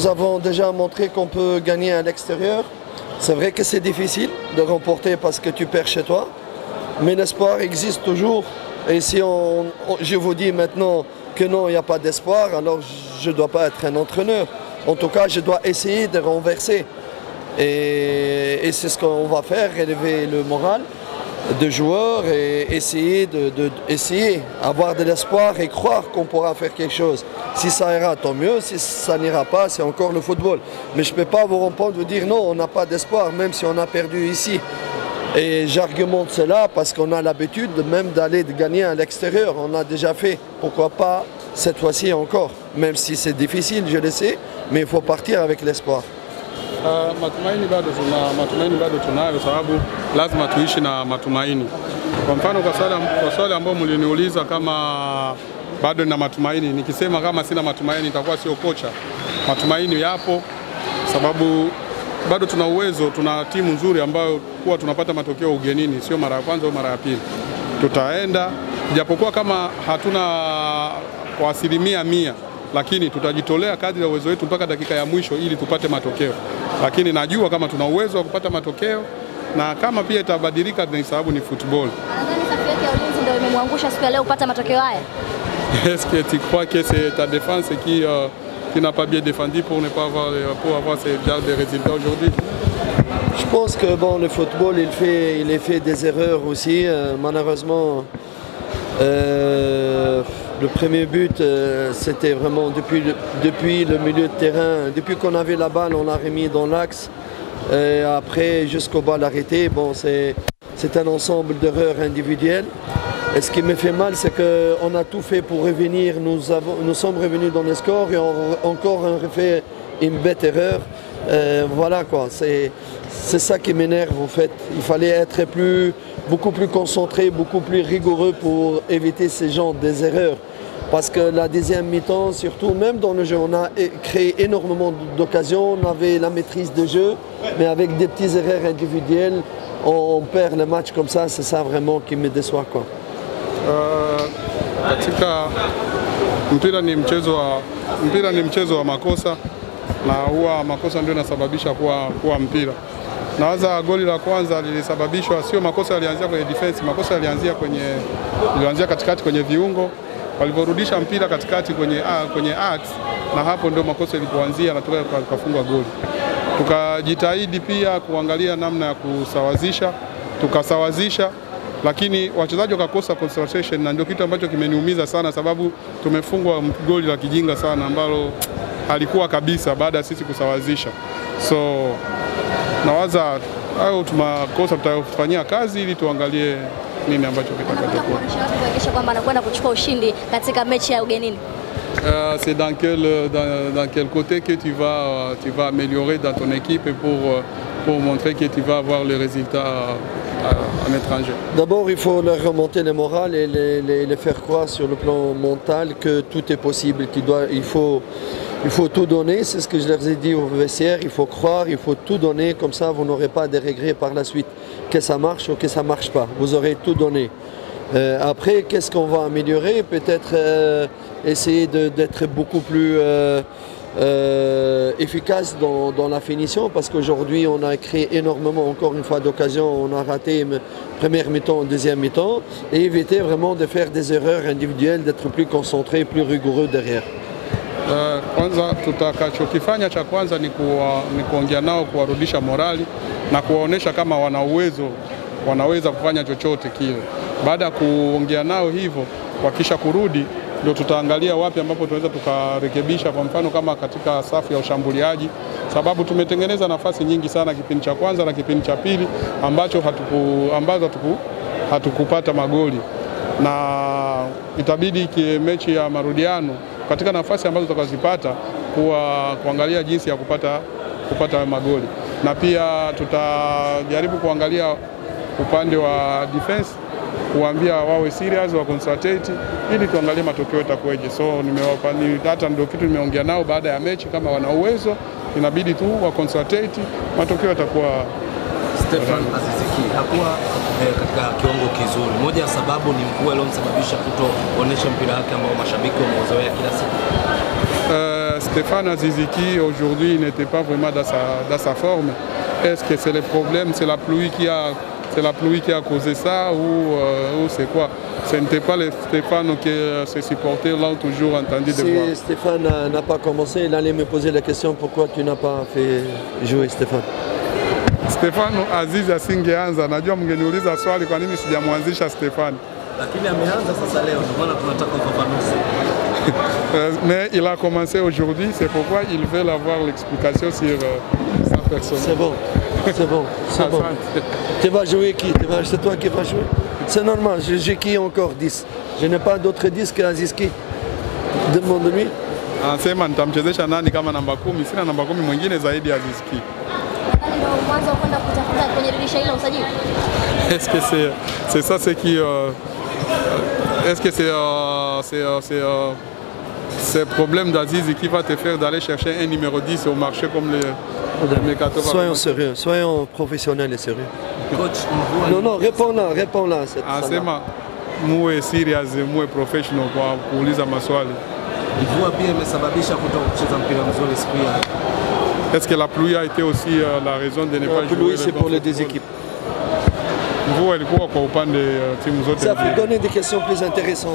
Nous avons déjà montré qu'on peut gagner à l'extérieur. C'est vrai que c'est difficile de remporter parce que tu perds chez toi, mais l'espoir existe toujours. Et si je vous dis maintenant que non, il n'y a pas d'espoir, alors je ne dois pas être un entraîneur. En tout cas, je dois essayer de renverser. Et c'est ce qu'on va faire, élever le moral de joueurs et essayer avoir de l'espoir et croire qu'on pourra faire quelque chose. Si ça ira, tant mieux. Si ça n'ira pas, c'est encore le football. Mais je ne peux pas vous répondre, vous dire non, on n'a pas d'espoir, même si on a perdu ici. Et j'argumente cela parce qu'on a l'habitude même d'aller gagner à l'extérieur. On a déjà fait, pourquoi pas cette fois-ci encore. Même si c'est difficile, je le sais, mais il faut partir avec l'espoir. Matumaini bado tunayo sababu lazima tuishi na matumaini. Kwa mfano kwa swali ambao mliniuliza kama bado nina matumaini, nikisema kama sina matumaini nitakuwa sio kocha. Matumaini yapo sababu bado tuna uwezo, tuna timu nzuri ambayo kuwa tunapata matokeo ugenini, sio mara ya kwanza au mara ya pili. Tutaenda japokuwa kama hatuna kwa 100%, lakini tutajitolea kadri ya uwezo wetu mpaka dakika ya mwisho ili tupate matokeo. Lakini najua kama tuna uwezo wa kupata matokeo, na kama pia itabadilika ni sababu ni football. Nadhani safu yake ya ulinzi ndio imemwangusha siku ya leo kupata matokeo haya. Est-ce que tu crois que c'est ta défense qui n'a pas bien défendu pour avoir ce genre de résultats aujourd'hui? Je pense que bon, le football, il fait des erreurs aussi. Malheureusement, le premier but, c'était vraiment depuis le milieu de terrain. Depuis qu'on avait la balle, on l'a remis dans l'axe. Après, jusqu'au bal arrêté, bon, c'est un ensemble d'erreurs individuelles. Et ce qui me fait mal, c'est qu'on a tout fait pour revenir. Nous sommes revenus dans le score et encore on refait une bête erreur. Voilà quoi, c'est ça qui m'énerve en fait. Il fallait être beaucoup plus concentré, beaucoup plus rigoureux pour éviter ces genres d'erreurs. Parce que la deuxième mi-temps, surtout même dans le jeu, on a créé énormément d'occasions, on avait la maîtrise de jeu, mais avec des petites erreurs individuelles, on perd le match comme ça, c'est ça vraiment qui me déçoit quoi. Katika mpira ni mchezo wa makosa, na huwa makosa ndio yanasababisha kuwa mpira. Nawaza goli la kwanza lilisababishwa sio makosa yalianzia kwenye defense, makosa yalianzia katikati kwenye viungo, walivorudisha mpira katikati kwenye axe, na hapo ndio makosa yalipoanzia na tukafungwa goli. Tukajitahidi pia kuangalia namna ya kusawazisha, tukasawazisha, lakini wachezaji wakakosa concentration, na ndio kitu ambacho kimeniumiza sana sababu tumefungwa goli la kijinga sana ambalo halikuwa kabisa baada ya sisi kusawazisha. So nawaza hayo tumakosa tutafanyia kazi ili tuangalie nini ambacho kitakachokuwa. Kuhakikisha kwamba anakwenda kuchukua ushindi katika mechi ya ugenini. C'est dans quel côté que tu vas améliorer dans ton équipe pour montrer que tu vas avoir le résultat en étranger? D'abord, il faut leur remonter le moral et les faire croire sur le plan mental que tout est possible, il faut tout donner, c'est ce que je leur ai dit au vestiaire, il faut croire, il faut tout donner, comme ça vous n'aurez pas de regrets par la suite, que ça marche ou que ça ne marche pas, vous aurez tout donné. Après, qu'est-ce qu'on va améliorer? Peut-être essayer d'être beaucoup plus efficace dans la finition, parce qu'aujourd'hui on a créé énormément, encore une fois, d'occasions, on a raté première mi-temps, deuxième mi-temps, et éviter vraiment de faire des erreurs individuelles, d'être plus concentré, plus rigoureux derrière. Kwanza tutakachokifanya cha kwanza ni kuongea nao, kuwarudisha morali na kuwaonesha kama wanaweza kufanya chochote kile. Baada ya kuongea nao hivyo, wakisha kurudi ndio tutaangalia wapi ambapo tunaweza tukarekebisha, kwa mfano kama katika safu ya ushambuliaji, sababu tumetengeneza nafasi nyingi sana kipindi cha kwanza na kipindi cha pili ambazo hatukupata magoli, na itabidi mechi ya marudiano katika nafasi ambazo tutakazipata kuangalia jinsi ya kupata magoli, na pia tutajaribu kuangalia upande wa defense, kuambia wawe serious, wa concentrate ili tuangalie matokeo yatakuwaje. So hata ndio kitu nimeongea nao baada ya mechi, kama wana uwezo inabidi tu wa concentrate, matokeo yatakuwa. Stefan Aziz Ki hakuwa katika kiwango kizuri. Moja ya sababu ni mvua iliyomsababisha kutoonyesha mpira wake ambao mashabiki wameuzoea kila siku. Stéphane Aziziki, aujourd'hui, il n'était pas vraiment dans sa forme. Est-ce que c'est le problème, c'est la pluie qui a causé ça ou c'est quoi? Ce n'était pas le Stéphane que ses supporters l'ont toujours entendu de voir. Si Stéphane n'a pas commencé, il allait me poser la question pourquoi tu n'as pas fait jouer Stéphane. Stefano Aziz asingeanza, najua mngeniuliza swali kwa nini sijamwanzisha Stefano. Lakini ameanza sasa leo, ndio maana tunataka ufafanuzi. Mais il a commencé aujourd'hui, c'est pourquoi ils veulent avoir l'explication sur sa personne. C'est bon, c'est bon, c'est bon. Tu vas jouer qui? C'est toi qui vas jouer? C'est normal, j'ai qui encore 10? Je n'ai pas d'autres 10 qu'Azizki. Demande-lui. Anasema nitamchezesha nani kama namba 10, sina namba 10 mwingine zaidi ya Azizki. Est-ce que c'est ça ce qui est-ce que c'est le problème d'Aziz qui va te faire d'aller chercher un numéro 10 au marché comme le Mercato? Soyons sérieux, soyons professionnels et sérieux. Coach, Non, réponds là. Anasema muwe serious, muwe professional kwa kuuliza maswali. mvua pia imesababisha kutokucheza mpira mzuri siku hiyo. Est-ce que la pluie a été aussi la raison de ne pas jouer? La pluie, c'est pour les deux équipes. Mvua ilikuwa kwa upande timu zote. Ça peut donner des questions plus intéressantes.